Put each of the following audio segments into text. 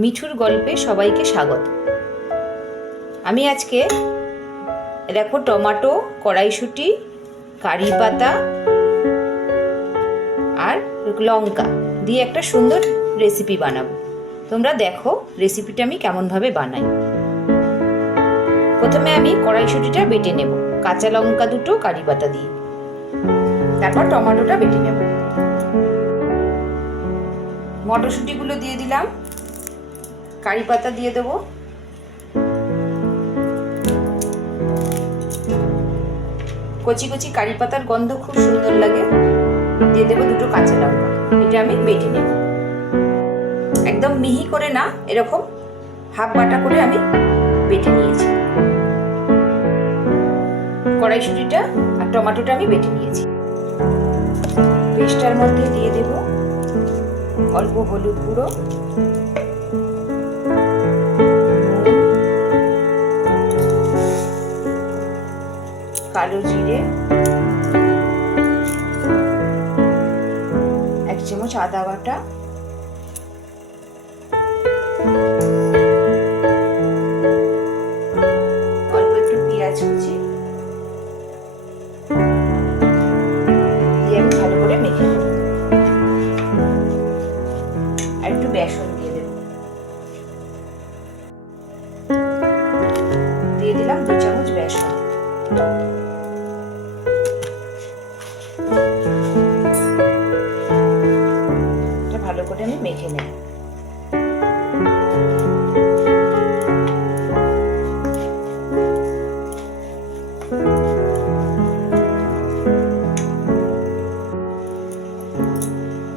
মিঠুর গল্পে সবাইকে স্বাগত। আমি আজকে দেখো টমেটো, কড়াইশুঁটি, কারি পাতা আর লঙ্কা দিয়ে একটা সুন্দর রেসিপি বানাবো। তোমরা দেখো রেসিপিটা আমি কেমনভাবে বানাই। প্রথমে আমি কড়াইশুঁটিটা বেটে নেব, কাঁচা লঙ্কা দুটো কারি পাতা দিয়ে। তারপর টমেটোটা বেটে নেব। মটরশুঁটিগুলো দিয়ে দিলাম, কারি পাতা দিয়ে দেবো, কচি কচি কারি পাতার গন্ধ খুব সুন্দর লাগে। দিয়ে দেবো দুটো কাঁচা লঙ্কা। এটা আমি বেটে নেব, একদম মিহি করে না, এরকম হাফ বাটা করে আমি বেটে নিয়েছি। কড়াইশুঁটিটা আর টমেটোটা আমি বেটে নিয়েছি। পেস্টটার মধ্যে দিয়ে দেব অল্প হলুদ গুঁড়ো, কালো জিরে, 1 চামচ আদা বাটা, অল্প একটু পেঁয়াজ কুচি দিয়ে আমি ভালো করে মেখে নেব। আর একটু বেসন দিয়ে দেব, দিয়ে দিলাম 2 চামচ বেসন। ভালো করে আমি মেখে নেব।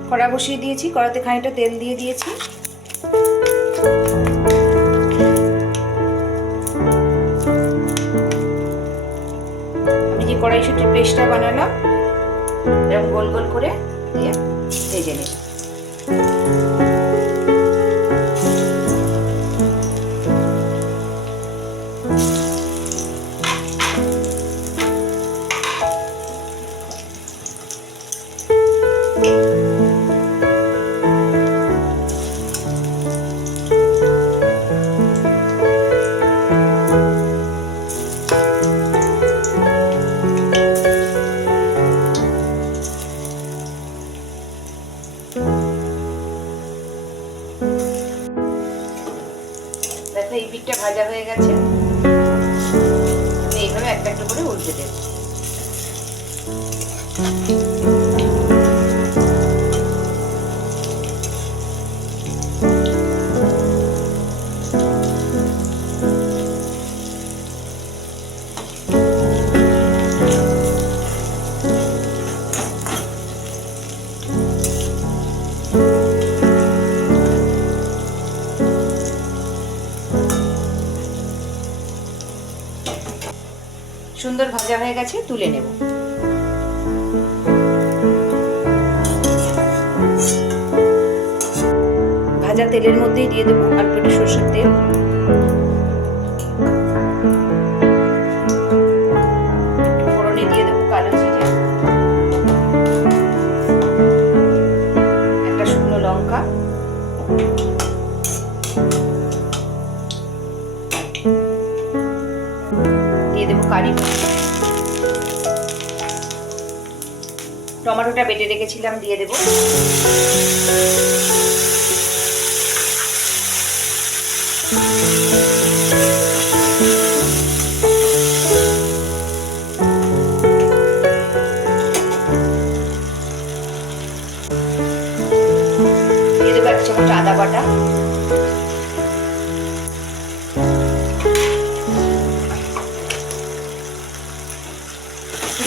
কড়া বসিয়ে দিয়েছি, কড়াতে খানিকটা তেল দিয়ে দিয়েছি। আমি যে কড়াইশুঁটির পেস্টটা বানালাম এরকম গোল গোল করে দিয়ে ভেজে নেব। দেখো এই পিঠটা ভাজা হয়ে গেছে। আমি এইভাবে একটা একটা করে উল্টে দেব। সুন্দর ভাজা হয়ে গেছে, তুলে নেব। ভাজা তেলের মধ্যেই দিয়ে দেবো অল্প একটু সরষের তেল, ফোড়নে দিয়ে দেবো কালো জিরে, একটা শুকনো লঙ্কা, দিয়ে দেবো কারি পাতা, টমেটোটা বেটে রেখেছিলাম দিয়ে দেবো, দিয়ে দেবো 1 চামচ আদা বাটা,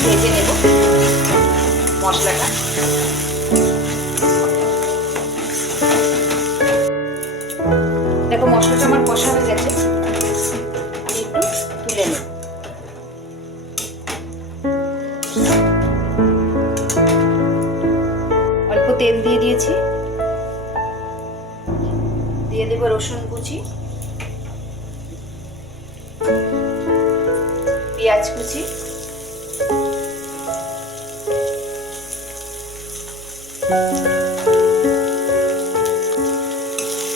ভেজে নেব মশলাটা। দেখো মশলাটা আমার কষা হয়ে গেছে, আমি একটু তুলে নেব। অল্প তেল দিয়ে দিয়েছি, দিয়ে দেব রসুন কুচি, পেঁয়াজ কুচি,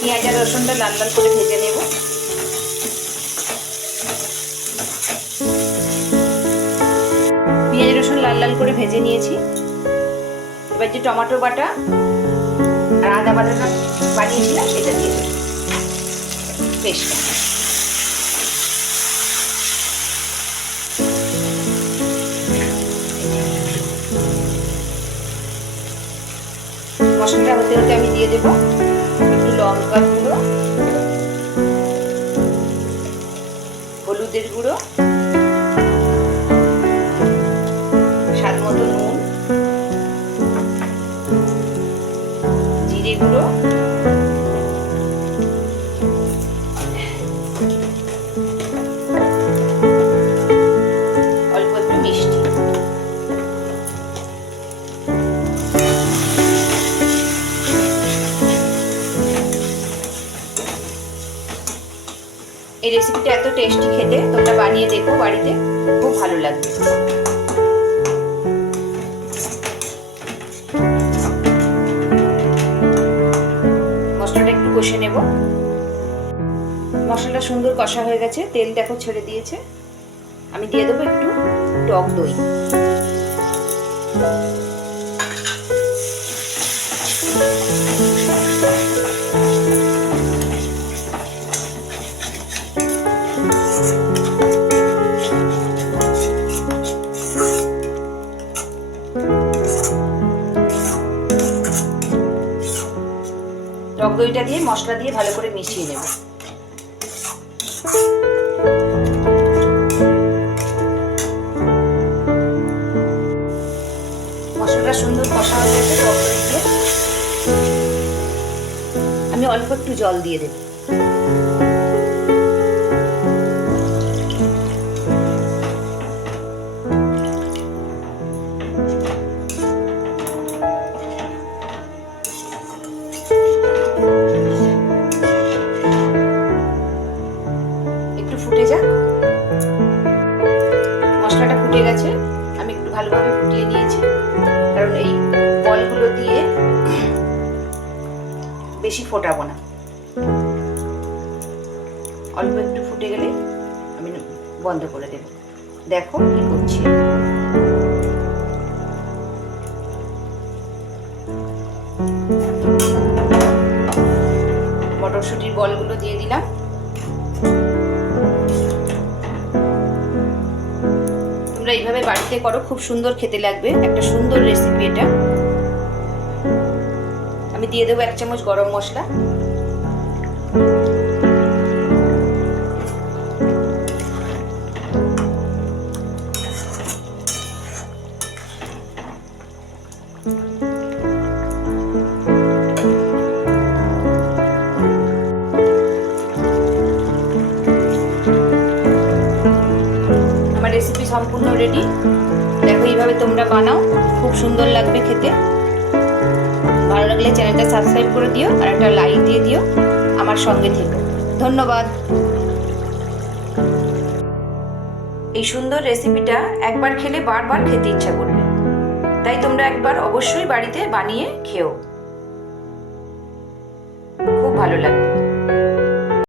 পেঁয়াজ আর রসুনটা লাল লাল করে ভেজে নেব। পেঁয়াজ রসুন লাল লাল করে ভেজে নিয়েছি। এবার যে টমেটো বাটা আর আদা বাটাটা বানিয়েছিলাম সেটা দিয়ে দেব পেস্টটা। মশলাটা হতে হতে আমি দিয়ে দেবো একটু লঙ্কার গুঁড়ো, হলুদের গুঁড়ো, স্বাদ মতো নুন, জিরে গুঁড়ো, অল্প একটু মিষ্টি। এই রেসিপিটা এত টেস্টি খেতে, তোমরা বানিয়ে দেখো বাড়িতে, খুব ভালো লাগবে। মশলাটা একটু কষে নেব। মশলাটা সুন্দর কষা হয়ে গেছে, তেল দেখো ছেড়ে দিয়েছে। আমি দিয়ে দেবো একটু টক দই। টক দইটা দিয়ে মশলা দিয়ে ভালো করে মিশিয়ে নেব। মশলাটা সুন্দর কষা হয়ে গেছে টক দই দিয়ে। আমি অল্প একটু জল দিয়ে দেব। ফুটে যাক। মশলাটা ফুটে গেছে, আমি একটু ভালোভাবে ফুটিয়ে নিয়েছি, কারণ এই বলগুলো দিয়ে বেশি ফোটাবো না। অল্প একটু ফুটে গেলে আমি বন্ধ করে দেব। দেখো কি করছি। মটরশুঁটির বলগুলো দিয়ে দিলাম। তোমরা এইভাবে বাড়িতে করো, খুব সুন্দর খেতে লাগবে, একটা সুন্দর রেসিপি এটা। আমি দিয়ে দেবো 1 চামচ গরম মশলা। রেসিপি সম্পূর্ণ রেডি। দেখো এইভাবে তোমরা বানাও, খুব সুন্দর লাগবে খেতে। ভালো লাগলে চ্যানেলটা সাবস্ক্রাইব করে দিও আর একটা লাইক দিয়ে দিও। আমার সঙ্গে থেকো। ধন্যবাদ। এই সুন্দর রেসিপিটা একবার খেলে বারবার খেতে ইচ্ছা করবে, তাই তোমরা একবার অবশ্যই বাড়িতে বানিয়ে খেও, খুব ভালো লাগবে।